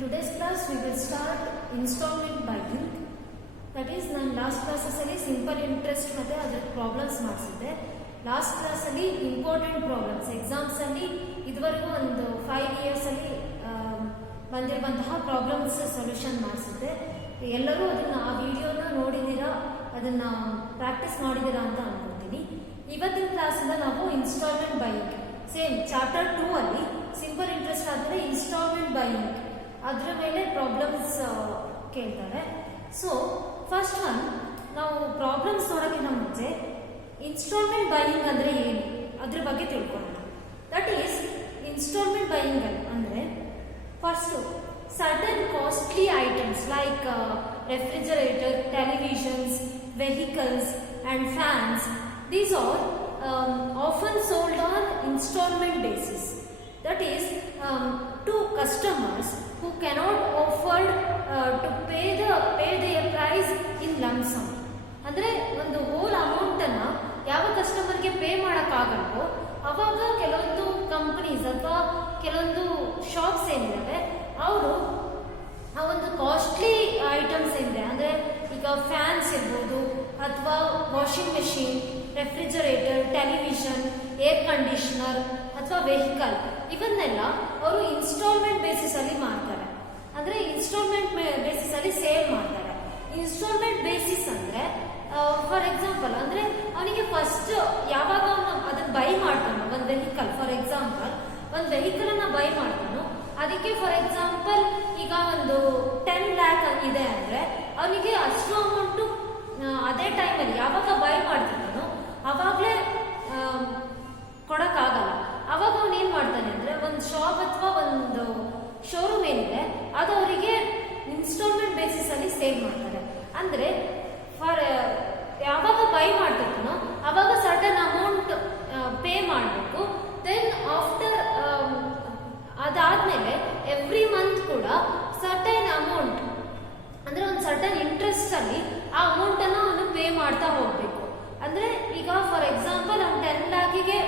today's class we will start installment buying. That is, ನಾನು last ಕ್ಲಾಸಲ್ಲಿ simple interest ಮತ್ತು ಅದರ ಪ್ರಾಬ್ಲಮ್ಸ್ ಮಾಡಿಸಿದ್ದೆ. ಲಾಸ್ಟ್ ಕ್ಲಾಸಲ್ಲಿ ಇಂಪಾರ್ಟೆಂಟ್ ಪ್ರಾಬ್ಲಮ್ಸ್ ಎಕ್ಸಾಮ್ಸಲ್ಲಿ ಇದುವರೆಗೂ ಒಂದು 5 ಇಯರ್ಸಲ್ಲಿ ಬಂದಿರುವಂತಹ ಪ್ರಾಬ್ಲಮ್ಸ್ ಸೊಲ್ಯೂಷನ್ ಮಾಡಿಸಿದ್ದೆ. ಎಲ್ಲರೂ ಅದನ್ನು ಆ ವಿಡಿಯೋನ ನೋಡಿದ್ದೀರಾ, ಅದನ್ನು ಪ್ರಾಕ್ಟೀಸ್ ಮಾಡಿದ್ದೀರಾ ಅಂತ ಅನ್ಕೊಳ್ತೀನಿ. ಇವತ್ತಿನ ಕ್ಲಾಸಿಂದ ನಾವು ಇನ್ಸ್ಟಾಲ್ಮೆಂಟ್ ಬೈಯಿಂಗ್, ಸೇಮ್ ಚಾಪ್ಟರ್ 2 ಅಲ್ಲಿ ಸಿಂಪಲ್ ಇಂಟ್ರೆಸ್ಟ್ ಆದರೆ ಇನ್ಸ್ಟಾಲ್ಮೆಂಟ್ ಬೈಯಿಂಗ್ ಅದರ ಮೇಲೆ ಪ್ರಾಬ್ಲಮ್ಸ್ ಕೇಳ್ತಾರೆ. ಸೊ ಫಸ್ಟ್ ಒನ್, ನಾವು ಪ್ರಾಬ್ಲಮ್ಸ್ ನೋಡೋಕ್ಕಿಂತ ಮುಂಚೆ ಇನ್ಸ್ಟಾಲ್ಮೆಂಟ್ ಬೈಯಿಂಗ್ ಅಂದರೆ ಏನು ಅದ್ರ ಬಗ್ಗೆ ತಿಳ್ಕೊಳ್ಳೋಣ. ದಟ್ ಈಸ್ ಇನ್ಸ್ಟಾಲ್ಮೆಂಟ್ ಬೈಯಿಂಗ್ ಅಂದರೆ first certain costly items like refrigerator, televisions, vehicles and fans. These are often sold on installment basis. That is, to customers who cannot afford to pay their price in lump sum. ಅಂದರೆ ಒಂದು hole ಅಮೌಂಟನ್ನು ಯಾವ ಕಸ್ಟಮರ್ಗೆ pay ಮಾಡೋಕ್ಕಾಗಲ್ವೋ ಅವಾಗ ಕೆಲವೊಂದು companies ಅಥವಾ ಕೆಲವೊಂದು shops ಏನಿದ್ದಾವೆ ಅವರು ಆ ಒಂದು ಕಾಸ್ಟ್ಲಿ ಐಟಮ್ಸ್ ಏನಿದೆ, ಅಂದರೆ ಈಗ ಫ್ಯಾನ್ಸ್ ಇರ್ಬೋದು ಅಥವಾ washing machine, refrigerator, television, air conditioner ಅಥವಾ ವೆಹಿಕಲ್, ಇವನ್ನೆಲ್ಲ ಅವರು ಇನ್ಸ್ಟಾಲ್ಮೆಂಟ್ ಬೇಸಿಸಲ್ಲಿ ಮಾಡ್ತಾರೆ. ಅಂದರೆ ಇನ್ಸ್ಟಾಲ್ಮೆಂಟ್ ಬೇಸಿಸಲ್ಲಿ ಸೇಲ್ ಮಾಡ್ತಾರೆ. ಇನ್ಸ್ಟಾಲ್ಮೆಂಟ್ ಬೇಸಿಸ್ ಅಂದರೆ ಫಾರ್ ಎಕ್ಸಾಂಪಲ್, ಅಂದರೆ ಅವನಿಗೆ ಫಸ್ಟ್ ಯಾವಾಗ ಅವನು ಅದನ್ನು ಬೈ ಮಾಡ್ತಾನೋ ಒಂದು ವೆಹಿಕಲ್, ಫಾರ್ ಎಕ್ಸಾಂಪಲ್ ಒಂದು ವೆಹಿಕಲನ್ನು ಬೈ ಮಾಡ್ತಾನೋ ಅದಕ್ಕೆ ಫಾರ್ ಎಕ್ಸಾಂಪಲ್ ಈಗ ಒಂದು 10 lakh ಇದೆ ಅಂದರೆ ಅವನಿಗೆ ಅಷ್ಟು ಅಮೌಂಟು ಅದೇ ಟೈಮಲ್ಲಿ ಯಾವಾಗ ಬೈ ಮಾಡ್ತಿದ್ದಾನೋ ಅವಾಗಲೇ ಕೊಡೋಕ್ಕಾಗಲ್ಲ. ಅವಾಗ ಅವನು ಏನು ಮಾಡ್ತಾನೆ ಅಂದರೆ ಒಂದು ಶಾಪ್ ಅಥವಾ ಒಂದು ಶೋರೂಮ್ ಏನಿದೆ ಅದು ಅವರಿಗೆ ಇನ್ಸ್ಟಾಲ್ಮೆಂಟ್ ಬೇಸಿಸಲ್ಲಿ ಸೇಲ್ ಮಾಡ್ತಾರೆ. ಅಂದರೆ ಫಾರ್ ಯಾವಾಗ ಬೈ ಮಾಡ್ತಿರ್ತಾನೋ ಅವಾಗ ಸರ್ಟನ್ ಅಮೌಂಟ್ ಪೇ ಮಾಡಬೇಕು. ದೆನ್ ಆಫ್ಟರ್ ಅದಾದಮೇಲೆ ಎವ್ರಿ ಮಂತ್ ಕೂಡ ಸರ್ಟನ್ ಅಮೌಂಟ್, ಅಂದರೆ ಒಂದು ಸರ್ಟನ್ ಇಂಟ್ರೆಸ್ಟಲ್ಲಿ ಆ ಅಮೌಂಟನ್ನು ಅವನು ಪೇ ಮಾಡ್ತಾ ಹೋಗಬೇಕು. ಅಂದರೆ ಈಗ ಫಾರ್ ಎಕ್ಸಾಂಪಲ್ ಅವ್ನು 10 lakhಗೆ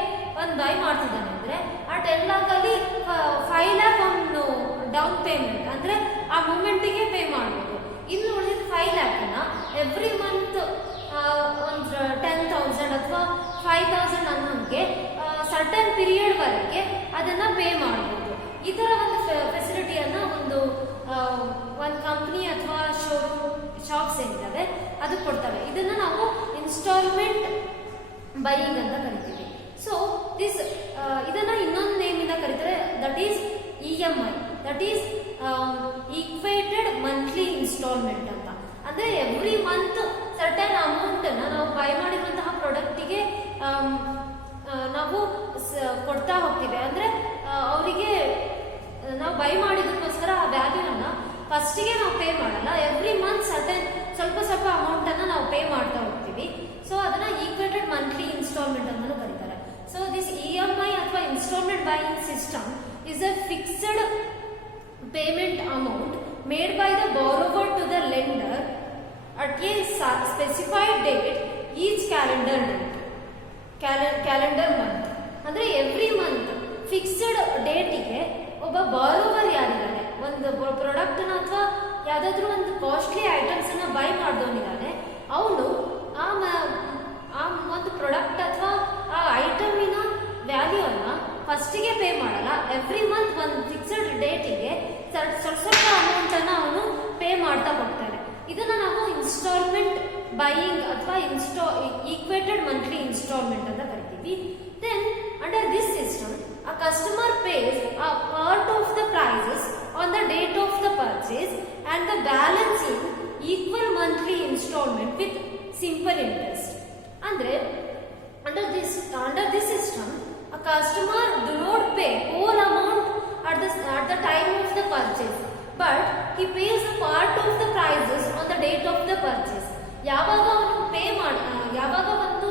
ಒಂದು ಬೈ ಮಾಡ್ತಿದ್ದಾನೆ ಅಂದರೆ ಆ 10 lakhಲ್ಲಿ 5 lakh ಅವನು ಡೌನ್ ಪೇಮೆಂಟ್, ಅಂದರೆ ಆ ಮೂಮೆಂಟಿಗೆ ಪೇ ಮಾಡಬೇಕು. ಇನ್ನು ಉಳಿದ 5 lakhನ ಎವ್ರಿ ಮಂತ್ ಒಂದು 10,000 ಅಥವಾ 5,000 ಅನ್ನೋಂಗೆ ಸರ್ಟನ್ ಪೀರಿಯಡ್ವರೆಗೆ ಅದನ್ನು ಪೇ ಮಾಡಬಹುದು. ಈ ಥರ ಒಂದು ಫೆಸಿಲಿಟಿಯನ್ನು ಒಂದು ಕಂಪ್ನಿ ಅಥವಾ ಶೋರೂಮ್ ಶಾಪ್ಸ್ ಏನಿದ್ದಾವೆ ಅದು ಕೊಡ್ತವೆ. ಇದನ್ನು ನಾವು ಇನ್ಸ್ಟಾಲ್ಮೆಂಟ್ ಬೈಯಿಂಗ್ ಅಂತ ಕರಿತೀವಿ. ಸೊ ಇದನ್ನು ಇನ್ನೊಂದು ನೇಮಿಂದ ಕರೀತಾರೆ, that is EMI, that is equated monthly installment ಅಂತ. ಅಂದರೆ ಎವ್ರಿ ಮಂತ್ ಸರ್ಟನ್ ಅಮೌಂಟನ್ನು ನಾವು ಬೈ ಮಾಡಿರುವಂತಹ ಪ್ರಾಡಕ್ಟಿಗೆ ನಾವು ಕೊಡ್ತಾ ಹೋಗ್ತೀವಿ. ಅಂದರೆ ಅವರಿಗೆ ನಾವು ಬೈ ಮಾಡಿದಕ್ಕೋಸ್ಕರ ಆ ವ್ಯಾಲ್ಯೂನ ಫಸ್ಟಿಗೆ ನಾವು ಪೇ ಮಾಡಲ್ಲ, ಎವ್ರಿ ಮಂತ್ ಸರ್ಟನ್ ಸ್ವಲ್ಪ ಅಮೌಂಟನ್ನು ನಾವು ಪೇ ಮಾಡ್ತಾ ಹೋಗ್ತೀವಿ. ಸೊ ಅದನ್ನು ಈಕ್ವೇಟೆಡ್ ಮಂತ್ಲಿ ಇನ್ಸ್ಟಾಲ್ಮೆಂಟ್ ಅಂತಲೂ ಕರೀತಾರೆ. ಸೊ ದಿಸ್ EMI ಅಥವಾ installment buying system is a fixed payment amount made by the borrower to the lender at a specified date each calendar month. ಅಂದರೆ ಎವ್ರಿ ಮಂತ್ ಫಿಕ್ಸ್ಡ್ ಡೇಟಿಗೆ ಒಬ್ಬ borrower ಯಾರಿದ್ದಾನೆ, ಒಂದು ಪ್ರಾಡಕ್ಟನ್ನ ಅಥವಾ ಯಾವುದಾದ್ರೂ ಒಂದು ಕಾಸ್ಟ್ಲಿ ಐಟಮ್ಸನ್ನು ಬೈ ಮಾಡಿದವನಿದ್ದಾನೆ, ಅವನು ಆ ಒಂದು ಪ್ರಾಡಕ್ಟ್ ಅಥವಾ ಆ ಐಟಮಿನ ವ್ಯಾಲ್ಯೂವನ್ನು ಫಸ್ಟಿಗೆ ಪೇ ಮಾಡಲ್ಲ, ಎವ್ರಿ ಮಂತ್ ಒಂದು ಫಿಕ್ಸ್ಡ್ ಡೇಟಿಗೆ ಸ್ವಲ್ಪ ಅಮೌಂಟನ್ನು ಅವನು ಪೇ ಮಾಡ್ತಾ ಹೋಗ್ತಾನೆ. ಇದನ್ನು ನಾವು ಇನ್ಸ್ಟಾಲ್ಮೆಂಟ್ ಬೈಯಿಂಗ್ ಅಥವಾ ಈಕ್ವೇಟೆಡ್ ಮಂತ್ಲಿ ಇನ್ಸ್ಟಾಲ್ಮೆಂಟ್ ಅಂತ ಕರಿತೀವಿ. Then under this system a customer pays a part of the prices on the date of the purchase and the balance in equal monthly installment with simple interest. Andre under this system a customer do not pay whole amount at the time of the purchase, but he pays a part of the prices on the date of the purchase. ಯಾವಾಗ ಒಂದು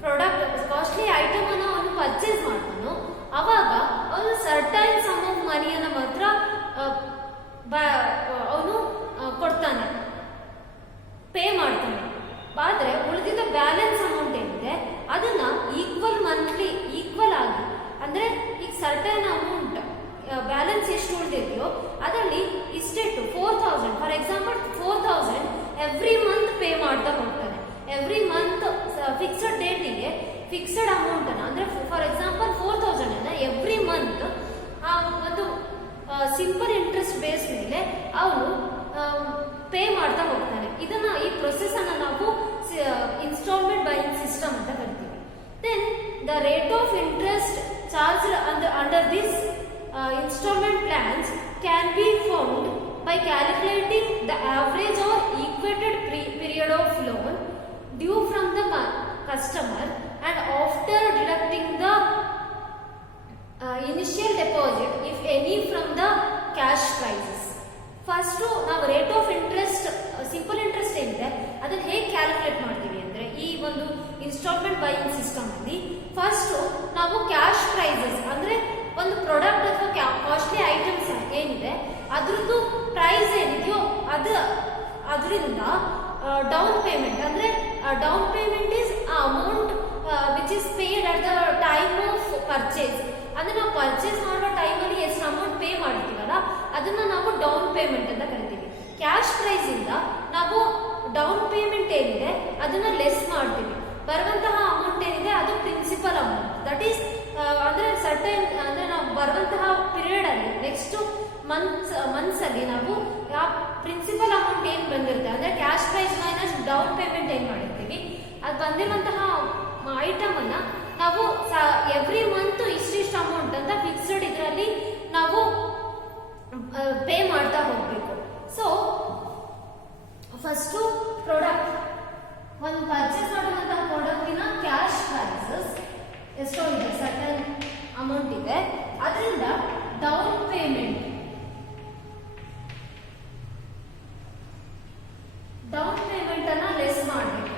product costly item ಅನ್ನು ಅವನು purchase ಮಾಡ್ತಾನೋ ಅವಾಗ ಅವನು certain some of ಮನಿಯನ್ನು ಮಾತ್ರ ಅವನು ಕೊಡ್ತಾನೆ, ಪೇ ಮಾಡ್ತಾನೆ. ಆದರೆ ಉಳಿದಿದ್ದ ಬ್ಯಾಲೆನ್ಸ್ ಅಮೌಂಟ್ ಏನಿದೆ ಅದನ್ನ ಈಕ್ವಲ್ ಆಗಿ, ಅಂದರೆ ಈಗ ಸರ್ಟೈನ್ ಅಮೌಂಟ್ ಬ್ಯಾಲೆನ್ಸ್ ಎಷ್ಟು ಉಳಿದಿದೆಯೋ ಅದರಲ್ಲಿ ಫಿಕ್ಸ್ಡ್ ಅಮೌಂಟ್ ಅನ್ನ ಅಂದ್ರೆ ಫಾರ್ ಎಕ್ಸಾಂಪಲ್ 4000 ಅನ್ನ ಎವ್ರಿ ಮಂತ್ ಒಂದು ಸಿಂಪಲ್ ಇಂಟ್ರೆಸ್ಟ್ ಬೇಸ್ ಮೇಲೆ ಅವನು ಪೇ ಮಾಡ್ತಾ ಹೋಗ್ತಾನೆ. ಇದನ್ನ ಈ ಪ್ರೊಸೆಸ್ ಅನ್ನ ನಾವು ಇನ್ಸ್ಟಾಲ್ಮೆಂಟ್ ಬೈಯಿಂಗ್ ಸಿಸ್ಟಮ್ ಅಂತ ಕರಿತೀವಿ. Then the rate of interest charge under this installment plans can be found by calculating the average or equated period of loan due from the customer and after deducting the initial deposit if any from the cash prices. First ನಾವು rate of interest simple interest ಏನಿದೆ ಅದನ್ನ ಹೇಗೆ calculate ಮಾಡ್ತೀವಿ ಅಂದ್ರೆ ಈ ಒಂದು instalment buying system ಅಲ್ಲಿ first ನಾವು ಕ್ಯಾಶ್ ಪ್ರೈಸಸ್ ಅಂದ್ರೆ ಒಂದು ಪ್ರಾಡಕ್ಟ್ ಅಥವಾ ಕಾಸ್ಟ್ಲಿ ಐಟಮ್ಸ್ ಏನಿದೆ ಅದ್ರದ್ದು ಪ್ರೈಸ್ ಏನಿದೆಯೋ ಅದರಿಂದ ಡೌನ್ ಪೇಮೆಂಟ್ ಅಂದ್ರೆ down payment is amount which is paid at the time of purchase. ಅಂದ್ರೆ ನಾವು ಪರ್ಚೇಸ್ ಮಾಡುವ ಟೈಮಲ್ಲಿ ಎಷ್ಟು ಅಮೌಂಟ್ ಪೇ ಮಾಡ್ತೀವಲ್ಲ ಅದನ್ನ ನಾವು ಡೌನ್ ಪೇಮೆಂಟ್ ಅಂತ ಕರಿತೀವಿ. ಕ್ಯಾಶ್ ಪ್ರೈಸ್ ಇಂದ ನಾವು ಡೌನ್ ಪೇಮೆಂಟ್ ಏನಿದೆ ಅದನ್ನ ಲೆಸ್ ಮಾಡ್ತೀವಿ. ಬರುವಂತಹ ಅಮೌಂಟ್ ಏನಿದೆ ಅದು ಪ್ರಿನ್ಸಿಪಲ್ ಅಮೌಂಟ್. ದಟ್ ಈಸ್ ಅಂದ್ರೆ ಸರ್ಟನ್ ಅಂದ್ರೆ ನಾವು ಬರುವಂತಹ ಪೀರಿಯಡ್ ಅಲ್ಲಿ ನೆಕ್ಸ್ಟ್ ಮಂತ್ಸ್ ಅಲ್ಲಿ ನಾವು ಪ್ರಿನ್ಸಿಪಲ್ ಅಮೌಂಟ್ ಏನ್ ಬಂದಿರುತ್ತೆ ಅಂದ್ರೆ cash price minus down payment ಏನ್ ಮಾಡಿರ್ತೀವಿ ಅದು ಬಂದಿರುವಂತಹ ಐಟಮ್ ಅನ್ನ ನಾವು ಎವ್ರಿ ಮಂತ್ ಇಷ್ಟಿಷ್ಟು ಅಮೌಂಟ್ ಅಂತ ಫಿಕ್ಸ್ಡ್ ಇದರಲ್ಲಿ ನಾವು ಪೇ ಮಾಡ್ತಾ ಹೋಗ್ಬೇಕು. ಸೊ ಫಸ್ಟ್ ಪ್ರಾಡಕ್ಟ್ ಒಂದು ಪರ್ಚೇಸ್ ಮಾಡುವಂತಹ ಪ್ರಾಡಕ್ಟಿನ ಕ್ಯಾಶ್ ಪ್ರೈಸಸ್ ಎಷ್ಟೋ ಇದೆ, ಸರ್ಟನ್ ಅಮೌಂಟ್ ಇದೆ. ಅದರಿಂದ ಡೌನ್ ಪೇಮೆಂಟ್ ಅನ್ನ ಲೆಸ್ ಮಾಡಬೇಕು.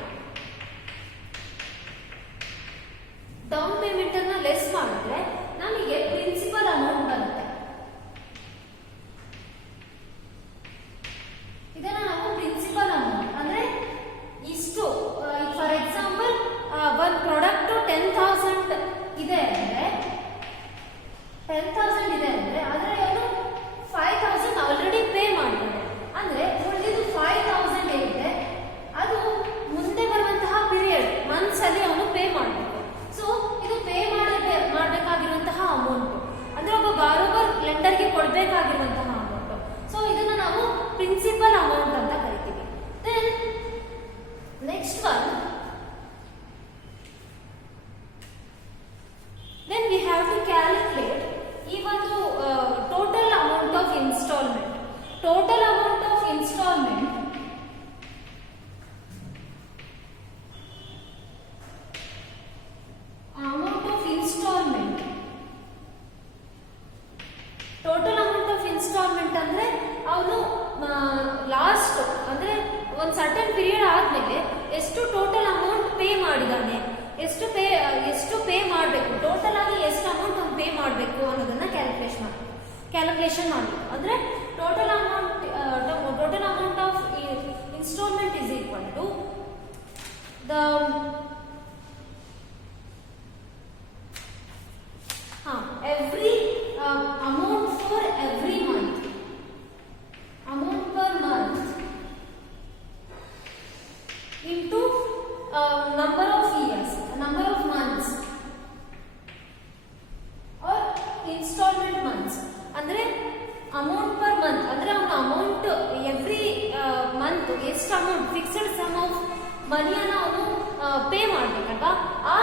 ಡೌನ್ ಪೇಮೆಂಟ್ ಅನ್ನ ಲೆಸ್ ಮಾಡಿದ್ರೆ ನಮಗೆ ಪ್ರಿನ್ಸಿಪಲ್ ಅಮೌಂಟ್ ಬರುತ್ತೆ. ಇದನ್ನ ನಾವು ಪ್ರಿನ್ಸಿಪಲ್ ಅಮೌಂಟ್ ಅಂದ್ರೆ ಇಷ್ಟು ಫಾರ್ ಎಕ್ಸಾಂಪಲ್ ಒಂದು ಪ್ರಾಡಕ್ಟ್ 10,000 ಇದೆ ಅಂದ್ರೆ 10,000 ಇದೆ ಅಂದ್ರೆ ಅದರ ಅವನು 5,000 ಆಲ್ರೆಡಿ ಪೇ ಮಾಡಿದ್ದಾನೆ. ಅಂದ್ರೆ ಉಳಿದಿದ್ದು 5,000 ಏನಿದೆ ಅದು ಮುಂದೆ ಬರುವಂತಹ ಪೀರಿಯಡ್ ಮಂತ್ಸ್ ಅಲ್ಲಿ ಅವನು ಪೇ ಮಾಡಬೇಕು. ಸೊ ಇದು ಪೇ ಮಾಡಬೇಕಾಗಿರುವಂತಹ ಅಮೌಂಟ್ ಅಂದ್ರೆ ಒಬ್ಬ ಬಾರೋವರ್ ಲೆಂಡರ್ಗೆ ಕೊಡಬೇಕಾಗಿರುವಂತಹ ಅಮೌಂಟ್. ಸೊ ಇದನ್ನ ನಾವು ಪ್ರಿನ್ಸಿಪಲ್ ಅಮೌಂಟ್ ಅಂತ ಕರಿತೀವಿ. Then next one then we have to calculate ಈ ಒಂದು total amount of installment. Total amount of installment ಅಂದ್ರೆ ಅವನು ಲಾಸ್ಟ್ ಅಂದ್ರೆ ಒಂದು ಸರ್ಟನ್ ಪೀರಿಯಡ್ ಆದ್ಮೇಲೆ ಎಷ್ಟು ಟೋಟಲ್ ಅಮೌಂಟ್ ಪೇ ಮಾಡಿದಾನೆ, ಎಷ್ಟು ಪೇ ಮಾಡಬೇಕು, ಟೋಟಲ್ ಆಗಿ ಎಷ್ಟು ಅಮೌಂಟ್ ಅವ್ನು ಪೇ ಮಾಡಬೇಕು ಅನ್ನೋದನ್ನ ಕ್ಯಾಲ್ಕುಲೇಷನ್ ಮಾಡಬೇಕು. ಅಂದ್ರೆ total amount of installment is equal to the every amount for every month, amount per month into number of years, number of months or installment months. ಅಂದ್ರೆ amount per month ಅಂದ್ರೆ ಅವನ amount every month ಎಷ್ಟು amount fixed some of ಮನಿಯನ್ನ ಅವನು pay ಮಾಡ್ಬೇಕಲ್ವಾ, ಆ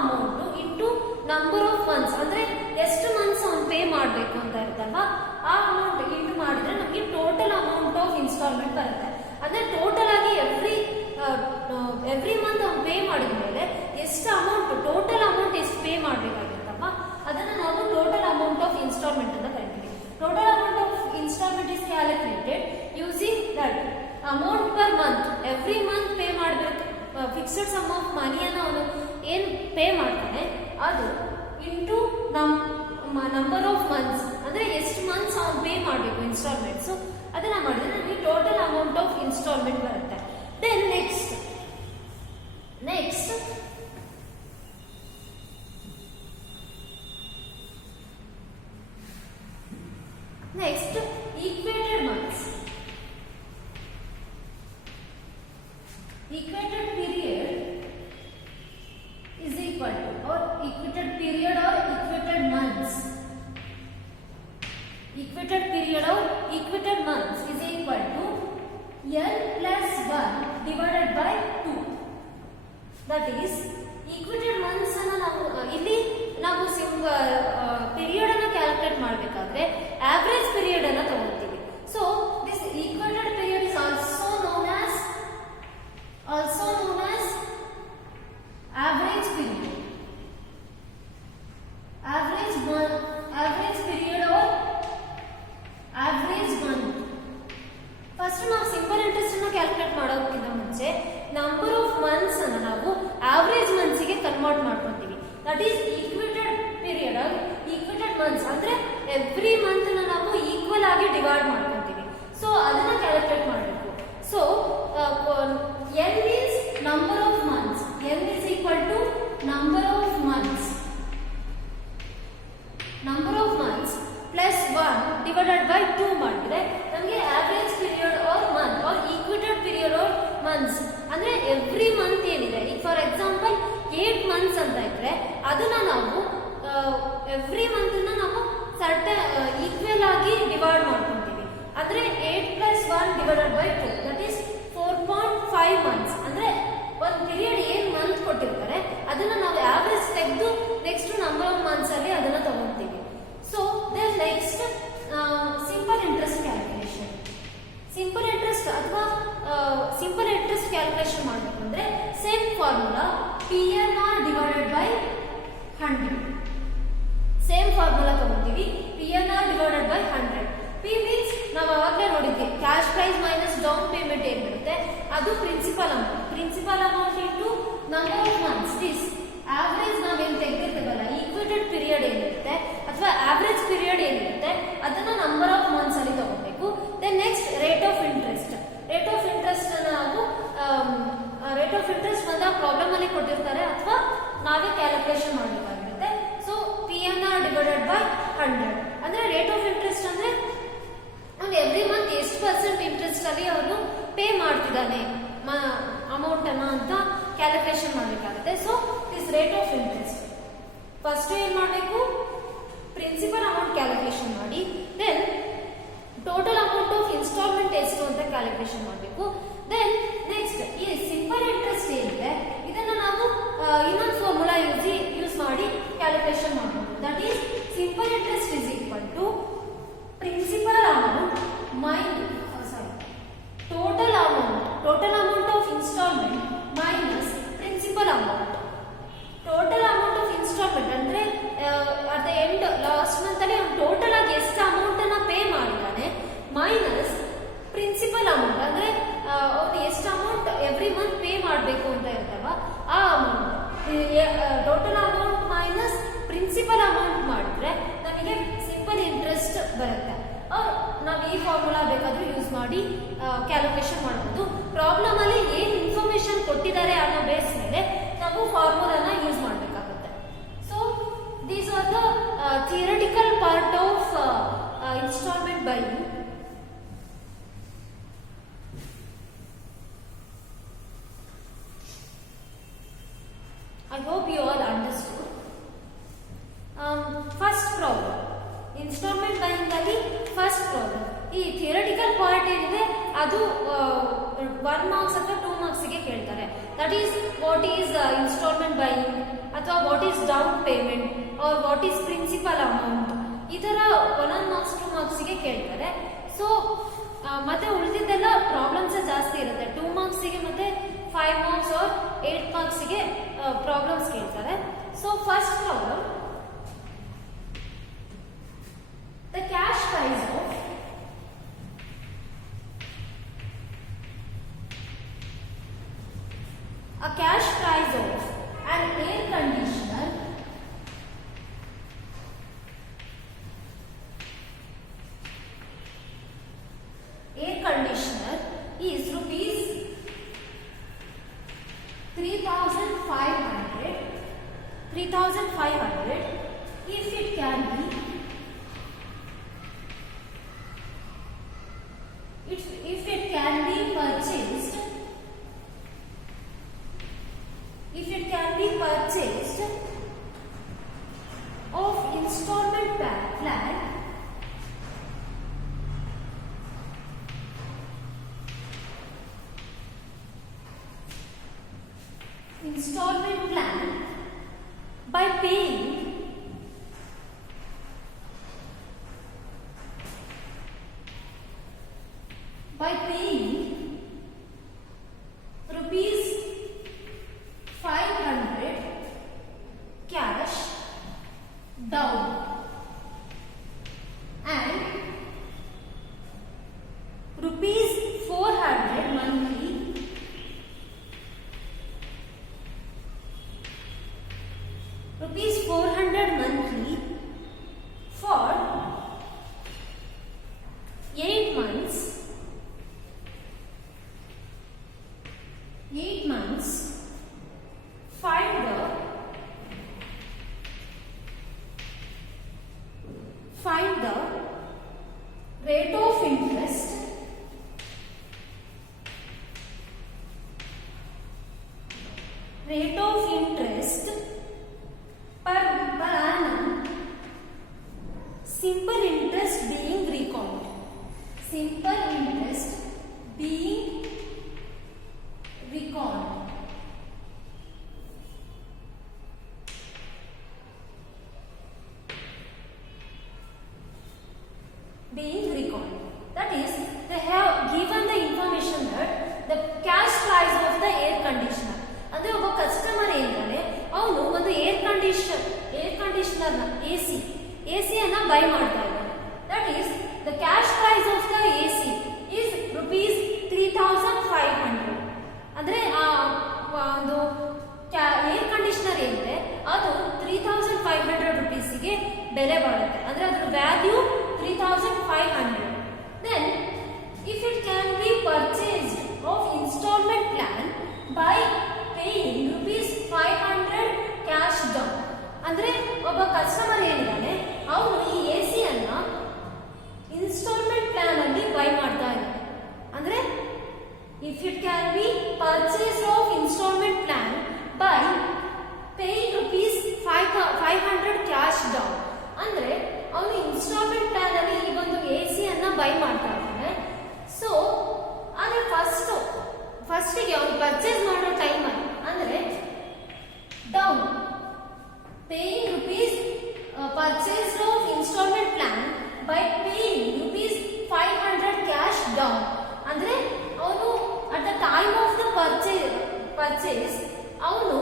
amount into number of months ಅಂದ್ರೆ ಎಷ್ಟು months ಅವನು pay ಮಾಡಬೇಕು ಅಂತ ಇರುತ್ತಲ್ವಾ, ಆ ಅಮೌಂಟ್ ಇಂಟು ಮಾಡಿದ್ರೆ ನಮಗೆ ಟೋಟಲ್ ಅಮೌಂಟ್ ಆಫ್ ಇನ್ಸ್ಟಾಲ್ಮೆಂಟ್ ಬರುತ್ತೆ. ಅಂದ್ರೆ ಟೋಟಲ್ ಆಗಿ ಎವ್ರಿ ಮಂತ್ ಅವ್ನು ಪೇ ಮಾಡಿದ್ಮೇಲೆ ಎಷ್ಟು ಅಮೌಂಟ್ ಟೋಟಲ್ ಅಮೌಂಟ್ ಎಷ್ಟು ಪೇ ಮಾಡಬೇಕಾಗಿರುತ್ತಪ್ಪ ಅದನ್ನ ನಾವು ಟೋಟಲ್ ಅಮೌಂಟ್ ಆಫ್ ಇನ್ಸ್ಟಾಲ್ಮೆಂಟ್ ಅಂತ ಕರಿತೀವಿ. Total amount of installment is calculated using that amount per month. Every month pay ಮಾಡಬೇಕು ಫಿಕ್ಸ್ಡ್ ಸಮ್ ಆಫ್ ಮನಿಯನ್ನು ಅವನು ಏನು ಪೇ ಮಾಡ್ತಾನೆ ಅದು ಇಂಟು ನಂಬರ್ ಆಫ್ ಮಂತ್ಸ್ ಅಂದ್ರೆ ಎಷ್ಟು ಮಂತ್ಸ್ ಅವನು ಪೇ ಮಾಡಬೇಕು ಇನ್ಸ್ಟಾಲ್ಮೆಂಟ್ಸ್, ಅದನ್ನ ಮಾಡಿದ್ರೆ ನಮಗೆ ಟೋಟಲ್ ಅಮೌಂಟ್ ಆಫ್ ಇನ್ಸ್ಟಾಲ್ಮೆಂಟ್ ಬರುತ್ತೆ. Then next equated months. Equated period is equal to, or equated period or equated months. Equated period or equated months is equal to L plus 1 divided by 2. That is, equated months ಅನ್ನು ನಾವು ಇಲ್ಲಿ ನಾವು period ಅನ್ನು calculate ಮಾಡಬೇಕಾದ್ರೆ average period ಅನ್ನು ತಗೊಳ್ತೀವಿ. So this equated period is also known as average period. Average period or average month. First ನಾವು simple interest ಅನ್ನು ಕ್ಯಾಲ್ಕುಲೇಟ್ ಮಾಡೋದಕ್ಕಿಂತ ಮುಂಚೆ ನಂಬರ್ ಆಫ್ ಮಂತ್ಸ್ ಅನ್ನು ನಾವು ಆವರೇಜ್ ಮಂತ್ಸ್ ಗೆ ಕನ್ವರ್ಟ್ ಮಾಡ್ಕೊತೀವಿ. That is equated period or equated months ಅಂದ್ರೆ every month ಅನ್ನು ನಾವು ಈಕ್ವಲ್ ಆಗಿ ಡಿವೈಡ್ ಮಾಡ್ಕೊತೀವಿ. ಸೊ ಅದನ್ನ ಕ್ಯಾಲ್ಕುಲೇಟ್ ಮಾಡಬೇಕು. So n is number of months. n is equal to number of months. Number of months plus 1 divided by 2 ಮಾಡಿದ್ರೆ ನಮಗೆ average period or month or equated period or months ಅಂದ್ರೆ every month ಏನಿದೆ, ಈಗ for example 8 months ಅಂತ ಇದ್ರೆ ಅದನ್ನ ನಾವು every month ಅನ್ನ ನಾವು ಸರ್ಟನ್ ಈಕ್ವಲ್ ಆಗಿ ಡಿವೈಡ್ ಮಾಡ್ಕೊಂತೀವಿ. ಅಂದ್ರೆ 8 plus 1 divided by 2 that is 4.5 months. ಅಂದ್ರೆ ಒಂದು ಪೀರಿಯಡ್ ಏನ್ ಮಂತ್ ಕೊಟ್ಟಿರ್ತಾರೆ ಅದನ್ನ ನಾವು ಆವರೇಜ್ ತೆಗೆದು ನೆಕ್ಸ್ಟ್ ನಂಬರ್ ಆಫ್ ಮಂತ್ಸ್ ಅಲ್ಲಿ ಅದನ್ನ ತಗೊಳ್ತೀವಿ. So there next simple interest calculation. Simple interest ಅಥವಾ ಸಿಂಪಲ್ ಇಂಟ್ರೆಸ್ಟ್ ಕ್ಯಾಲ್ಕುಲೇಷನ್ ಮಾಡಬೇಕು ಅಂದ್ರೆ same formula PNR divided by 100. Same formula ತಗೊಳ್ತೀವಿ, PNR divided by 100. P means ನಾವು ಅವಾಗಲೇ ನೋಡಿದ್ವಿ, cash price minus down payment ಏನಿರುತ್ತೆ ಅದು principal amount into number of months. This average ನಾವೇನು ತೆಗೆದಿರ್ತೇವಲ್ಲ, ಈಕ್ವೇಟೆಡ್ ಪೀರಿಯಡ್ ಏನಿರುತ್ತೆ ಅಥವಾ ಆವರೇಜ್ ಪೀರಿಯಡ್ ಏನಿರುತ್ತೆ ಅದನ್ನ ನಂಬರ್ ಆಫ್ ಮಂತ್ಸ್ ಅಲ್ಲಿ ತಗೋಬೇಕು. Then next rate of interest. Rate of interest ನಾವು ರೇಟ್ ಆಫ್ ಇಂಟ್ರೆಸ್ಟ್ ಬಂದ ಪ್ರಾಬ್ಲಮ್ ಅಲ್ಲಿ ಕೊಟ್ಟಿರ್ತಾರೆ ಅಥವಾ ನಾವೇ ಕ್ಯಾಲ್ಕುಲೇಷನ್ ಮಾಡಬೇಕಾಗಿರುತ್ತೆ. ಸೊ PNR ಡಿವೈಡೆಡ್ ಬೈ 100 ಅಂದ್ರೆ ರೇಟ್ ಆಫ್ ಇಂಟ್ರೆಸ್ಟ್ ಅಂದ್ರೆ ಅವ್ನು ಎವ್ರಿ ಮಂತ್ ಎಷ್ಟು % ಇಂಟ್ರೆಸ್ಟ್ ಅಲ್ಲಿ ಅವನು ಪೇ ಮಾಡ್ತಿದ್ದಾನೆ ಅಮೌಂಟ್ ಅನ್ನ ಅಂತ ಕ್ಯಾಲ್ಕುಲೇಷನ್ ಮಾಡಬೇಕಾಗುತ್ತೆ. So this rate of interest first ಏನ್ ಮಾಡಬೇಕು, ಪ್ರಿನ್ಸಿಪಲ್ ಅಮೌಂಟ್ ಕ್ಯಾಲ್ಕುಲೇಷನ್ ಮಾಡಿ then total amount of installment ಎಷ್ಟು ಅಂತ ಕ್ಯಾಲ್ಕುಲೇಷನ್ ಮಾಡಬೇಕು. ದೆನ್ ನೆಕ್ಸ್ಟ್ ಈ ಸಿಂಪಲ್ ಇಂಟ್ರೆಸ್ಟ್ ಏನಿದೆ ಇದನ್ನ ನಾವು ಇನ್ನೊಂದು ಫಾರ್ಮುಲಾ ಯೂಸ್ ಮಾಡಿ ಕ್ಯಾಲ್ಕುಲೇಷನ್ ಮಾಡಬಹುದು. That is simple interest is equal to principal amount total amount of installment minus principal amount. Total amount of installment ಅಂದ್ರೆ at the end last month ಅಲ್ಲಿ ಅವ್ನು ಟೋಟಲ್ ಆಗಿ ಎಷ್ಟು ಅಮೌಂಟ್ ಅನ್ನ ಪೇ ಮಾಡಿದ್ದಾನೆ minus principal amount ಅಂದ್ರೆ ಅವನು ಎಷ್ಟು ಅಮೌಂಟ್ ಎವ್ರಿ ಮಂತ್ ಪೇ ಮಾಡಬೇಕು ಅಂತ ಇರ್ತವ ಆ amount. Total amount minus principal amount ಮಾಡಿದ್ರೆ ನಮಗೆ ಸಿಂಪಲ್ ಇಂಟ್ರೆಸ್ಟ್ ಬರುತ್ತೆ. ನಾವು ಈ ಫಾರ್ಮುಲಾ ಬೇಕಾದ್ರೂ ಯೂಸ್ ಮಾಡಿ ಕ್ಯಾಲ್ಕುಲೇಷನ್ ಮಾಡಬಹುದು. ಪ್ರಾಬ್ಲಮ್ ಅಲ್ಲಿ ಏನ್ ಇನ್ಫಾರ್ಮೇಶನ್ ಕೊಟ್ಟಿದ್ದಾರೆ ಅನ್ನೋ ಬೇಸ್ ಮೇಲೆ ನಾವು ಫಾರ್ಮುಲಾನ ಯೂಸ್ ಮಾಡಬೇಕಾಗುತ್ತೆ. So these are the theoretical part of instalment buying. I hope you all understood. First problem, installment buying ಅಲ್ಲಿ ಫಸ್ಟ್ ಪ್ರಾಬ್ಲಮ್. ಈ ಥಿಯರಿಟಿಕಲ್ ಪಾರ್ಟ್ ಏನಿದೆ ಅದು 1 ಮಾರ್ಕ್ಸ್ ಅಥವಾ 2 ಮಾರ್ಕ್ಸ್ ಗೆ ಕೇಳ್ತಾರೆ. That is what is installment buying ಅಥವಾ what is down payment or what is principal amount, ಈ ತರ 1 ಮಾರ್ಕ್ಸ್ 2 ಮಾರ್ಕ್ಸ್ ಗೆ ಕೇಳ್ತಾರೆ. ಸೊ ಮತ್ತೆ ಉಳಿದಿದ್ದೆಲ್ಲ ಪ್ರಾಬ್ಲಮ್ಸ್ ಜಾಸ್ತಿ ಇರುತ್ತೆ. 2 ಮಾರ್ಕ್ಸ್ ಗೆ ಮತ್ತೆ 5 ಮಾರ್ಕ್ಸ್ ಆರ್ 8 ಮಾರ್ಕ್ಸ್ ಗೆ ಪ್ರಾಬ್ಲಮ್ಸ್ ಕೇಳ್ತಾರೆ. So first problem, the cash price of an air conditioner is rupees 3,500 if it can be purchased by paying rupees 500 cash down and rupees 400 monthly for 8 months. 8 months. Find the rate of interest per annum, simple interest being reckoned. Simple interest being reckoned. That is, they have given the information that the cash price of the air conditioner. ಅಂದ್ರೆ ಒಬ್ಬ customer ಏನಿದ್ದಾನೆ ಅವನು ಒಂದು air conditioner ನ AC ಅನ್ನ buy ಮಾಡ್ತಾ ಇದ್ದಾನೆ. That is the cash price of the AC is rupees 3500. ಅಂದ್ರೆ ಆ ಒಂದು ಏರ್ ಕಂಡೀಷನರ್ ಏನಿದೆ ಅದು 3500 rupeesಗೆ ಬೆಲೆ ಬಾಳುತ್ತೆ. ಅಂದ್ರೆ ಅದರ value 3500. Then if it can be purchased of installment plan by paying rupees 500 cash down. ಅಂದ್ರೆ ಒಬ್ಬ ಕಸ್ಟಮರ್ ಏನಿದ್ದಾನೆ ಅವನು ಈ ಎಸಿ ಅನ್ನ ಇನ್ಸ್ಟಾಲ್ಮೆಂಟ್ ಪ್ಲಾನ್ ಅಲ್ಲಿ ಬೈ ಮಾಡ್ತಾ ಇದ್ದಾನೆ. ಅಂದ್ರೆ if it can be purchased of installment plan by paying rupees 500 cash down. ಅಂದ್ರೆ ಅವನು ಇನ್ಸ್ಟಾಲ್ಮೆಂಟ್ ಪ್ಲಾನ್ ಅಲ್ಲಿ ಈ ಒಂದು ಎಸಿ ಅನ್ನ ಬೈ ಮಾಡ್ತಾ ಇದ್ದಾನೆ. ಸೊ ಆದ್ರೆ ಫಸ್ಟಿಗೆ ಅವನು ಪರ್ಚೇಸ್ ಮಾಡೋ ಟೈಮ್ ಅಲ್ಲಿ ಅಂದ್ರೆ down paying rupees purchased of installment plan by paying rupees 500 cash down. ಅಂದ್ರೆ ಅವನು at the time of the purchase ಅವನು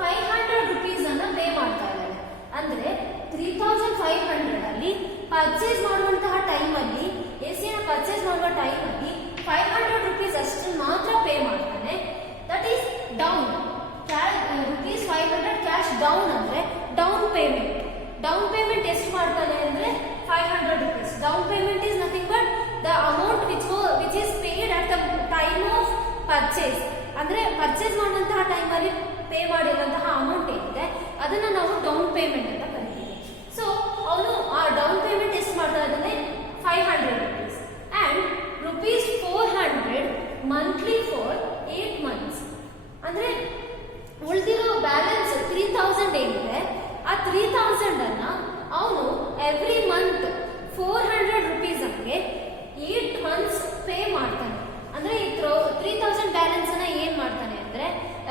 500 rupees ಅನ್ನ ಪೇ ಮಾಡ್ತಾ ಇದ್ದಾನೆ. ಅಂದ್ರೆ 3500 ಅಲ್ಲಿ ಪರ್ಚೇಸ್ ಮಾಡುವಂತಹ ಟೈಮ್ ಅಲ್ಲಿ ಎಸಿನ ಪರ್ಚೇಸ್ ಮಾಡುವ ಟೈಮ್ ಅಲ್ಲಿ 500 rupees ಅಷ್ಟು ಮಾತ್ರ ಪೇ ಮಾಡ್ತಾನೆ. That is down. rupees 500 cash down ಅಂದ್ರೆ ಡೌನ್ ಪೇಮೆಂಟ್ ಎಷ್ಟು ಮಾಡ್ತಾನೆ ಅಂದ್ರೆ 500 rupees. Down payment is nothing but the amount which is paid at the time of purchase. ಅಂದ್ರೆ ಪರ್ಚೇಸ್ ಮಾಡುವಂತಹ ಟೈಮ್ ಅಲ್ಲಿ ಪೇ ಮಾಡಿರುವಂತಹ ಅಮೌಂಟ್ ಏನಿದೆ ಅದನ್ನ ನಾವು ಡೌನ್ ಪೇಮೆಂಟ್ ಅಂತ ಕರಿತೀವಿ. ಸೊ ಅವನು ಆ ಡೌನ್ ಪೇಮೆಂಟ್ ಎಷ್ಟು ಮಾಡ್ತಾ ಇದ್ದಾನೆ 500 rupees and rupees 400 monthly for 8 months. ಅಂದ್ರೆ ಉಳಿದಿರೋ ಬ್ಯಾಲೆನ್ಸ್ 3000 ಏನಿದೆ ಆ 3000 ಅನ್ನ ಅವನು ಎವ್ರಿ ಮಂತ್ 400 rupees ಅಂಗೆ 8 months ಪೇ ಮಾಡ್ತಾನೆ. ಅಂದ್ರೆ ಈ 3000 ಬ್ಯಾಲೆನ್ಸ್ ಅನ್ನ ಏನ್ ಮಾಡ್ತಾನೆ ಅಂದ್ರೆ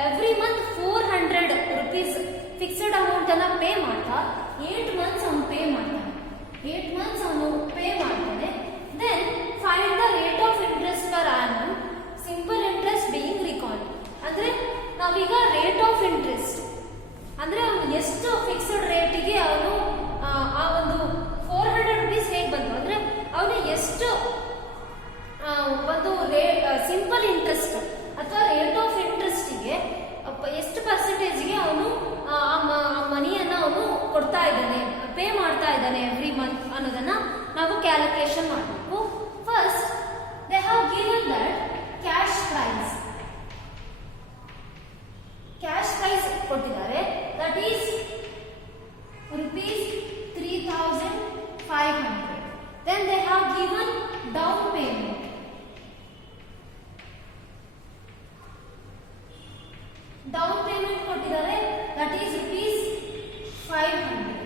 every month 400 rupees fixed amount ಅನ್ನ ಪೇ ಮಾಡ್ತಾ 8 months ಅವನು ಪೇ ಮಾಡ್ತಾನೆ. 8 months ಅವನು ಪೇ ಮಾಡ್ತಾನೆ. Then find the rate of interest per annum, simple interest being record. ಅಂದ್ರೆ ನಾವೀಗ ರೇಟ್ ಆಫ್ ಇಂಟ್ರೆಸ್ಟ್ ಅಂದ್ರೆ ಅವನು ಎಷ್ಟು ಫಿಕ್ಸ್ಡ್ ರೇಟಿಗೆ ಅವನು ಆ ಒಂದು 400 rupees ಹೇಗೆ ಬಂತು ಅಂದ್ರೆ ಅವನು ಎಷ್ಟು ಒಂದು ಸಿಂಪಲ್ ಇಂಟ್ರೆಸ್ಟ್ ಅಥವಾ ರೇಟ್ ಆಫ್ ಇಂಟ್ರೆಸ್ಟ್ಗೆ ಎಷ್ಟು ಪರ್ಸೆಂಟೇಜ್ಗೆ ಅವನು ಮನಿಯನ್ನ ಅವನು ಕೊಡ್ತಾ ಇದ್ದಾನೆ, ಪೇ ಮಾಡ್ತಾ ಇದ್ದಾನೆ ಎವ್ರಿ ಮಂತ್ ಅನ್ನೋದನ್ನ ನಾವು ಕ್ಯಾಲ್ಕುಲೇಷನ್ ಮಾಡಬೇಕು. First they have given that cash price ಕೊಟ್ಟಿದ್ದಾರೆ. That is rupees 3500. Then they have given down payment. Down payment ಕೊಟ್ಟಿದ್ದಾರೆ. That is rupees 500.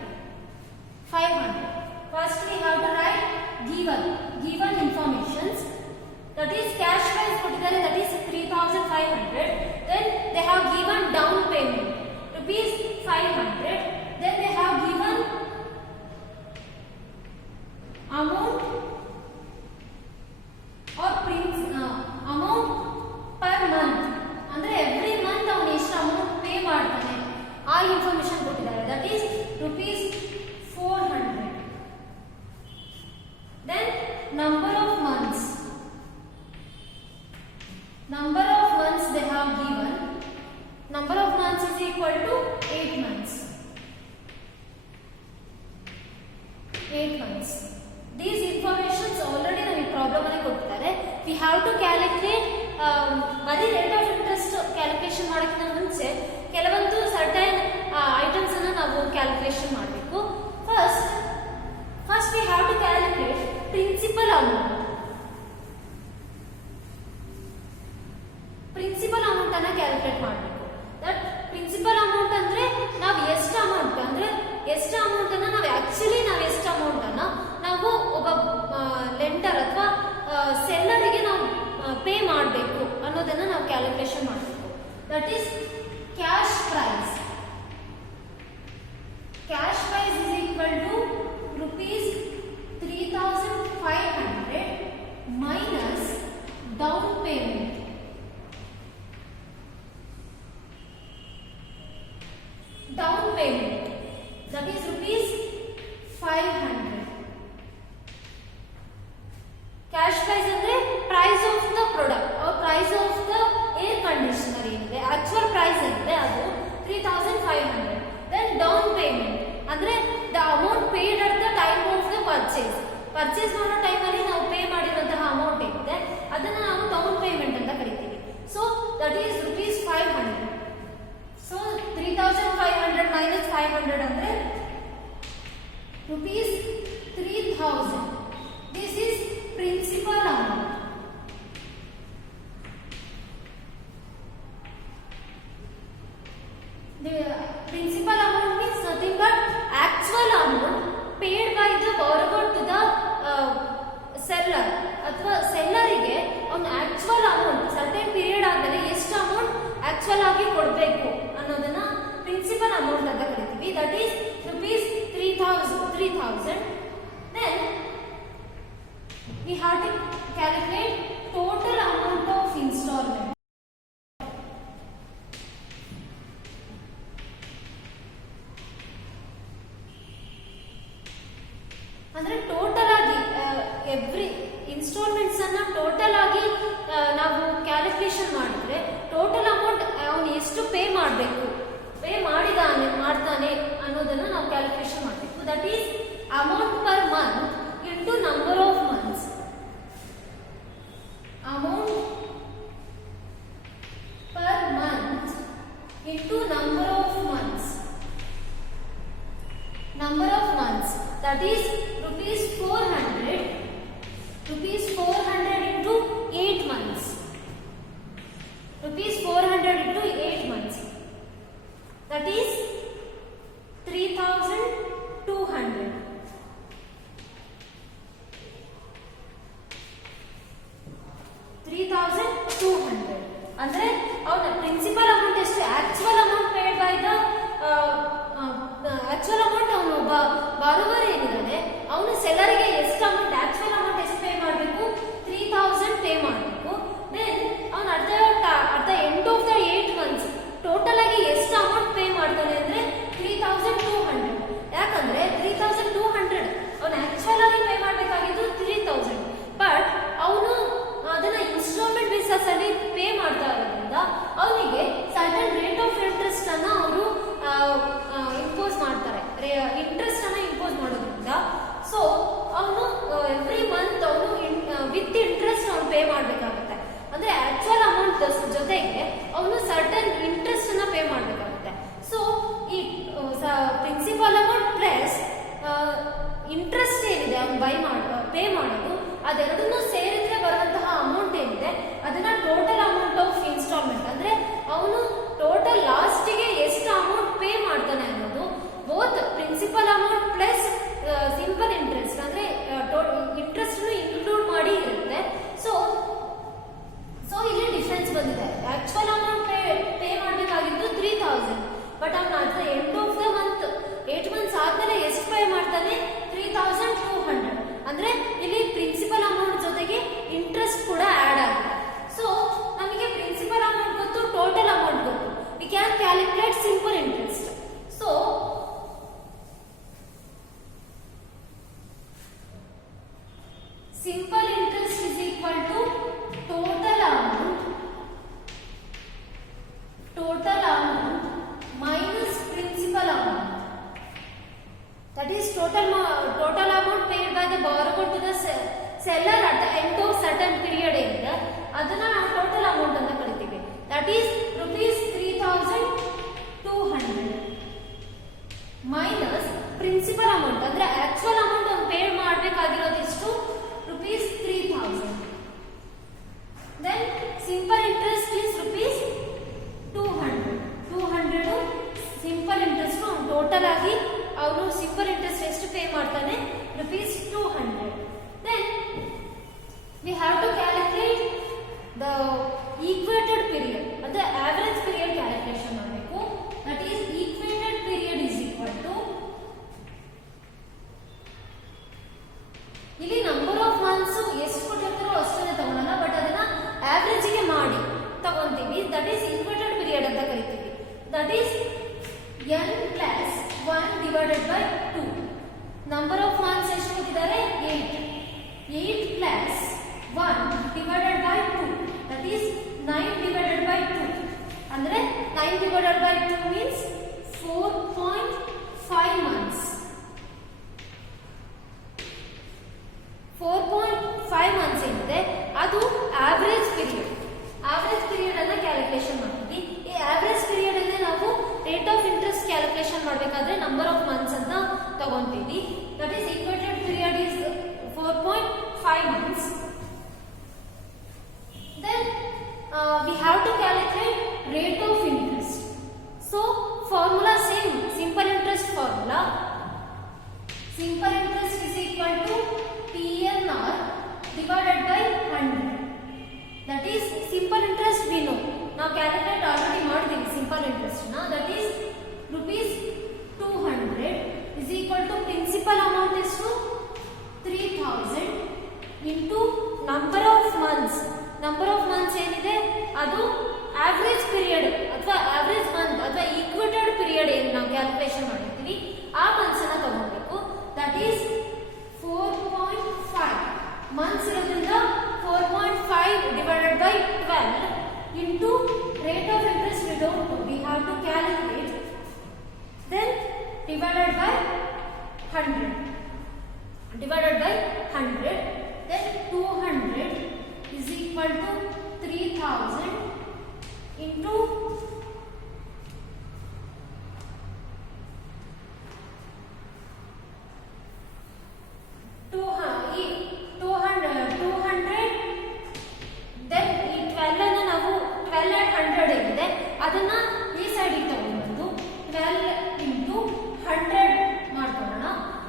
First we have to write given informations. That is cash price ಕೊಟ್ಟಿದ್ದಾರೆ. That is 3500. Then they have given down payment. 8 months. These informations already ನಮಗೆ problem ಅಲ್ಲಿ ಕೊಡ್ತಾರೆ. We have to calculate ಬರೀ rate of interest calculation ಮಾಡೋಕ್ಕಿಂತ ಮುಂಚೆ ಕೆಲವೊಂದು certain items ಅನ್ನು ನಾವು ಕ್ಯಾಲ್ಕುಲೇಷನ್ ಮಾಡಬೇಕು. First we have to calculate principal amount. Principal amount ಅನ್ನ ಕ್ಯಾಲ್ಕುಲೇಟ್ ಮಾಡಬೇಕು. ದಟ್ ಪ್ರಿನ್ಸಿಪಲ್ ಅಮೌಂಟ್ ಅಂದ್ರೆ ನಾವು ಎಷ್ಟು ಅಮೌಂಟ್ ಅನ್ನ ನಾವು ಆಕ್ಚುಲಿ ಎಷ್ಟು ಅಮೌಂಟ್ ಅನ್ನ ನಾವು ಒಬ್ಬ ಲೆಂಡರ್ ಅಥವಾ ಸೆಲ್ಲರಿಗೆ ನಾವು ಪೇ ಮಾಡಬೇಕು ಅನ್ನೋದನ್ನ ನಾವು ಕ್ಯಾಲ್ಕುಲೇಷನ್ ಮಾಡಬೇಕು. That is cash price. Cash price is equal to ₹3,500 minus down payment. Down payment, that is ₹500. Cash price ಅಂದ್ರೆ price of the product or price of the air conditioner ಏನಿದೆ actual price ಅಂದ್ರೆ ಅದು 3,500. Then down payment ಅಂದ್ರೆ the amount paid at the time of the purchase. Purchase ಮಾಡೋ time ಅಲ್ಲಿ ನಾವು pay ಮಾಡಿರುವಂತಹ amount ಏನಿದೆ ಅದನ್ನ ನಾವು ಡೌನ್ ಪೇಮೆಂಟ್ ಅಂತ ಕರಿತೀವಿ. So that is ₹500. So 3,500 minus 500 andre ₹3,000. This is principal amount. The principal amount means nothing but actual amount paid by the borrower to the seller. ಅಥವಾ ಸೆಲ್ಲರಿಗೆ ಒಂದು ಆಕ್ಚುಯಲ್ ಅಮೌಂಟ್ ಸರ್ಟೆನ್ ಪೀರಿಯಡ್ ಆದ್ಮೇಲೆ ಎಷ್ಟು amount actual ಆಗಿ ಕೊಡಬೇಕು ಅನ್ನೋದನ್ನ principal amount ಅಂತ ಕರಿತೀವಿ. That is ₹3,000. Then we have to calculate total amount of installment. ಅಂದ್ರೆ ಟೋಟಲ್ ಆಗಿ ಎವ್ರಿ ಇನ್ಸ್ಟಾಲ್ಮೆಂಟ್ಸ್ ಅನ್ನ ಟೋಟಲ್ ಆಗಿ ನಾವು ಕ್ಯಾಲ್ಕುಲೇಷನ್ ಮಾಡಿದ್ರೆ ಟೋಟಲ್ ಅಮೌಂಟ್ ಅವನು ಎಷ್ಟು ಪೇ ಮಾಡ್ತಾನೆ ಅನ್ನೋದನ್ನ ನಾವು ಕ್ಯಾಲ್ಕುಲೇಷನ್ ಮಾಡಬೇಕು. That is amount per month into number of months. Amount per month into number of months. Number of months that is ₹400 into 8 months. ₹400 into 8 months. That is 3,200. 3,200 ಅಂದ್ರೆ ಅವನ principal amount ಎಷ್ಟು actual amount paid by the actual amount ಅವನು borrower ಏನಿದ್ದಾನೆ ಅವನು ಸೆಲ್ಲರಿಗೆ ಎಷ್ಟು amount actual amount ಎಷ್ಟು pay ಮಾಡಬೇಕು 3,000 pay ಮಾಡಬೇಕು. Then ಅವನು at the end of the 8 months total ಆಗಿ ಎಷ್ಟು ಅಮೌಂಟ್ ಪೇ ಮಾಡ್ತಾನೆ ಅಂದ್ರೆ 3,200. ಯಾಕಂದ್ರೆ 3,200 ಅವನು ಆಕ್ಚುಯಲ್ ಆಗಿ ಪೇ ಮಾಡಬೇಕಾಗಿದ್ದು 3,000. ಬಟ್ ಅವನು ಅದನ್ನ ಇನ್ಸ್ಟಾಲ್ಮೆಂಟ್ ಬೇಸಿಸ್ ಅಲ್ಲಿ ಪೇ ಮಾಡ್ತಾ ಇರೋದ್ರಿಂದ ಅವನಿಗೆ ಸರ್ಟನ್ ರೇಟ್ ಆಫ್ ಇಂಟ್ರೆಸ್ಟ್ ಅನ್ನ ಅವರು ಇಂಪೋಸ್ ಮಾಡ್ತಾರೆ. ಇಂಟ್ರೆಸ್ಟ್ ಅನ್ನ ಇಂಪೋಸ್ ಮಾಡೋದ್ರಿಂದ ಸೊ ಅವನು ಎವ್ರಿ ಮಂತ್ ಅವನು ವಿತ್ ಇಂಟ್ರೆಸ್ಟ್ ಅವನು ಪೇ ಮಾಡಬೇಕಾಗುತ್ತೆ. ಅಂದ್ರೆ ಆಕ್ಚುಯಲ್ ಅಮೌಂಟ್ ಜೊತೆಗೆ ಅವನು ಸರ್ಟನ್ ಇಂಟ್ರೆಸ್ಟ್ ಅನ್ನ ಪೇ ಮಾಡಬೇಕಾಗುತ್ತೆ. ಸೊ ಈ ಪ್ರಿನ್ಸಿಪಲ್ ಅಮೌಂಟ್ ಪ್ಲಸ್ ಇಂಟ್ರೆಸ್ಟ್ ಏನಿದೆ ಅವನು ಪೇ ಮಾಡೋದು ಅದೆರಡನ್ನೂ ಸೇರಿದ್ರೆ ಬರುವಂತಹ ಅಮೌಂಟ್ ಏನಿದೆ ಅದನ್ನ ಟೋಟಲ್ ಅಮೌಂಟ್ ಆಫ್ ಇನ್ಸ್ಟಾಲ್ಮೆಂಟ್ ಅಂದ್ರೆ ಅವನು ಟೋಟಲ್ ಲಾಸ್ಟಿಗೆ ಎಷ್ಟು ಅಮೌಂಟ್ ಪೇ ಮಾಡ್ತಾನೆ ಅನ್ನೋದು both principal amount plus simple interest ಅಂದ್ರೆ ಇಂಟ್ರೆಸ್ಟ್ ಇನ್ಕ್ಲೂಡ್ ಮಾಡಿ ಇರುತ್ತೆ. ಸೊ ಇಲ್ಲಿ ಡಿಫರೆನ್ಸ್ ಬಂದಿದೆ. ಆಕ್ಚುಯಲ್ ಅಮೌಂಟ್ ಪೇ ಮಾಡಬೇಕಾಗಿದ್ದು 3,000. ಬಟ್ ಅವನು at the end of the month 8 months ಆದ್ಮೇಲೆ ಎಷ್ಟು ಪೇ ಮಾಡ್ತಾನೆ 3,200. ಅಂದ್ರೆ ಇಲ್ಲಿ ಪ್ರಿನ್ಸಿಪಲ್ ಅಮೌಂಟ್ ಜೊತೆಗೆ ಇಂಟ್ರೆಸ್ಟ್ ಕೂಡ ಆಡ್ ಆಗಿದೆ. ಸೊ ನಮಗೆ ಪ್ರಿನ್ಸಿಪಲ್ ಅಮೌಂಟ್ ಗೊತ್ತು, ಟೋಟಲ್ ಅಮೌಂಟ್ ಗೊತ್ತು. We can calculate simple interest. So simple interest is equal to total amount minus principal amount. That is total amount ಮಾಡಿದೆ borrowed to the seller at the end of certain period ಏನಿದೆ ಅದನ್ನ ನಾವು total amount ಅಂತ ಕರಿತೀವಿ. That is rupees 3200 minus principal amount ಅಂದ್ರೆ actual amount ಒಂದು pay ಮಾಡಬೇಕಾಗಿರೋದು ಎಷ್ಟು rupees 3000. Then simple interest is rupees 200 simple interest total ಆಗಿ ಅವನು ಸಿಂಪಲ್ ಇಂಟ್ರೆಸ್ಟ್ ಎಷ್ಟು ಪೇ ಮಾಡ್ತಾನೆ rupees 200. Then we have to calculate the equated period ಅಂದ್ರೆ average period calculation ಮಾಡಬೇಕು. That is equated period is equal to ಇಲ್ಲಿ number of months ಎಷ್ಟು ಕೊಟ್ಟಿರ್ತಾರೋ ಅಷ್ಟನ್ನೇ ತಗೊಳ್ಳೋಣ, but ಅದನ್ನ ಆವರೇಜ್ ಗೆ ಮಾಡಿ ತಗೊಂತೀವಿ. ದಟ್ ಈಸ್ ಈಕ್ವೇಟೆಡ್ ಪೀರಿಯಡ್ ಅಂತ ಕರಿತೀವಿ. That is n plus 1 divided by 2. Number of months ಎಷ್ಟು ಕೊಟ್ಟಿದ್ದಾರೆ 8 plus 1 divided by 2. That is 9 divided by 2. ಅಂದ್ರೆ 9 divided by 2 means 4.5 months. 4.5 months ಏನಿದೆ ಅದು ಆವರೇಜ್ ಪೀರಿಯಡ್. ಆವರೇಜ್ ಪೀರಿಯಡ್ ಅನ್ನ ಕ್ಯಾಲ್ಕುಲೇಷನ್ ಮಾಡ್ತೀವಿ. ಈ ಆವರೇಜ್ ಪೀರಿಯಡ್ ಅನ್ನ ನಾವು ರೇಟ್ ಆಫ್ ಇಂಟ್ರೆಸ್ಟ್ ಕ್ಯಾಲ್ಕುಲೇಷನ್ ಮಾಡಬೇಕಾದ್ರೆ ನಂಬರ್ ಆಫ್ ಮಂತ್ಸ್ ಅಂತ ತಗೊಂತೀವಿ. That is equated period is 4.5 months. Then we have to calculate rate of interest. So formula same, simple interest formula. Simple interest is equal to PNR divided by 100. That is simple interest we know. Now calculate already ಮಾಡಿದೀವಿ simple interest na. That is rupees 200 is equal to principal amount is to 3000 into number of months. Number of months ಏನಿದೆ ಅದು average period ಅಥವಾ average month ಅಥವಾ equated period ಏನು ನಾವು calculation ಮಾಡಿರ್ತೀವಿ ಆ months ಅನ್ನ ತಗೊಳ್ಬೇಕು. That is 4.5 months ಇರೋದ್ರಿಂದ 4.5 divided by 12 into rate of interest we don't know, we have to calculate. Then divided by 100. Divided by 100. Then 200 is equal to 3000 into 200. Then ಈ 12 ಅನ್ನು ನಾವು 12 and 100 ಏನಿದೆ ಅದನ್ನ ಈ ಸೈಡ್ ತಗೊಂಡ್ಬಂದು 12 into 100 ಮಾಡ್ಕೊಳ್ಳೋಣ.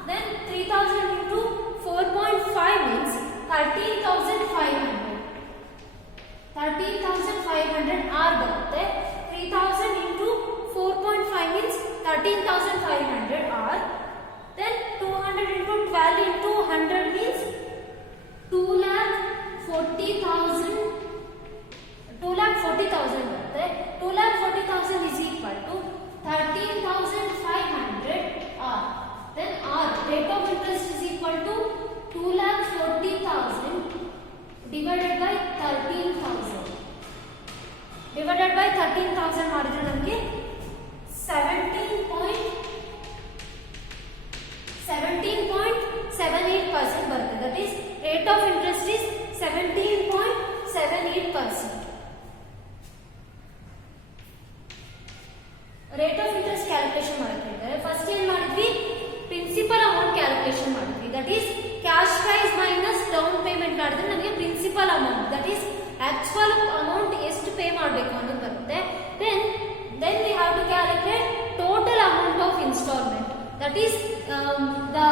Then 3000 into 4.5 means 13,500. 13,500 R ಬರುತ್ತೆ. 3000 into 4.5 means 13,500 R. Then 200 into 12 into 100 means 2,40,000. 2,40,000 ಬರುತ್ತೆ. 2,40,000 is equal to 13,500 R. Then R rate of interest is equal to 2,40,000 divided by 13,000. Divided by 13,000 ಮಾಡಿದ್ರೆ ನಮಗೆ 17.78% ಬರುತ್ತೆ. That is rate of interest is 17.78%. Rate of interest calculation ಮಾಡ್ತಿದ್ದಾರೆ. First ಏನ್ ಮಾಡಿದ್ವಿ principal amount calculation ಮಾಡಿದ್ವಿ. That is cash price minus down payment ಮಾಡಿದ್ರೆ ನಮಗೆ principal amount that is actual amount ಎಷ್ಟು ಪೇ ಮಾಡಬೇಕು ಅನ್ನೋದು ಬರುತ್ತೆ. then we have to calculate total amount of installment. That is the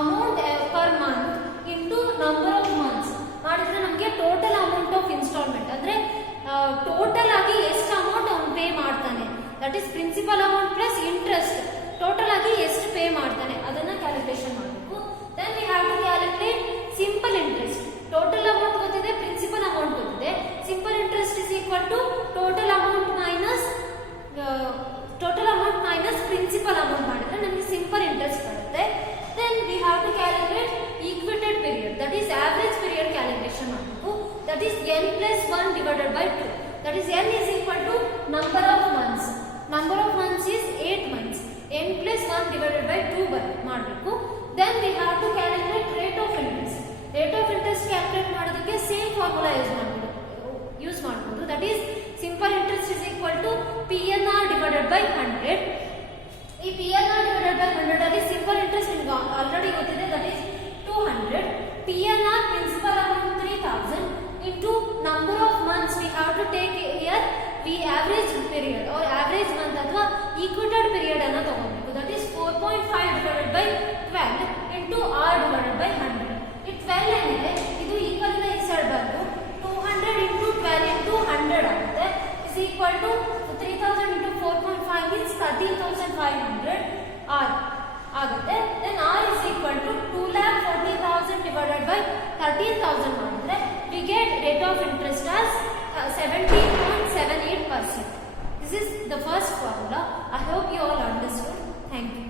amount per month into number of months ಮಾಡಿದ್ರೆ ನಮಗೆ total amount of installment ಅಂದ್ರೆ total ಆಗಿ ಎಷ್ಟು amount ಅವನು ಪೇ ಮಾಡ್ತಾನೆ that is principal amount plus interest total ಆಗಿ ಎಷ್ಟು pay ಮಾಡ್ತಾನೆ ಅದನ್ನ ಕ್ಯಾಲ್ಕುಲೇಷನ್ ಮಾಡಬೇಕು. Then we have to calculate simple interest. Total amount ಗೊತ್ತಿದೆ, ಪ್ರಿನ್ಸಿಪಲ್ ಅಮೌಂಟ್ ಗೊತ್ತಿದೆ. Simple interest is equal to total amount minus principal amount ಮಾಡಿದ್ರೆ ನಮಗೆ ಸಿಂಪಲ್ ಇಂಟ್ರೆಸ್ಟ್ ಬರುತ್ತೆ. Then we have to calculate equated period that is average period calculation ಮಾಡಬೇಕು. That is n plus 1 divided by 2. That is n is equal to number of months. Number of months is 8 months. n plus 1 divided by 2 ಮಾಡಬೇಕು. Then we have to calculate That is simple interest is equal to PNR divided by 100. ಈ PNR divided by 100 ಅಲ್ಲಿ simple interest ನಿಮಗೆ already ಗೊತ್ತಿದೆ, that is 200. PNR principal amount 3000 into number of months we have to take here, we average period or average month ಅಥವಾ equated period ಅನ್ನು ತಗೊಳ್ಬೇಕು. That is 4.5 divided by 12 into R divided by 100. ಈ 12 ಏನಿದೆ ಇದು equal ಇಂದ ಈ side ಬಂದು 200 into 12 into 100 ಆಗುತ್ತೆ, is equal to 3000 into 4.5 means 13,500 R ಆಗುತ್ತೆ. Then R is equal to 2,40,000 divided by 13,000 ಮಾಡಿದ್ರೆ we get rate of interest as 17.78%. This is the first formula. I hope you all understood. Thank you.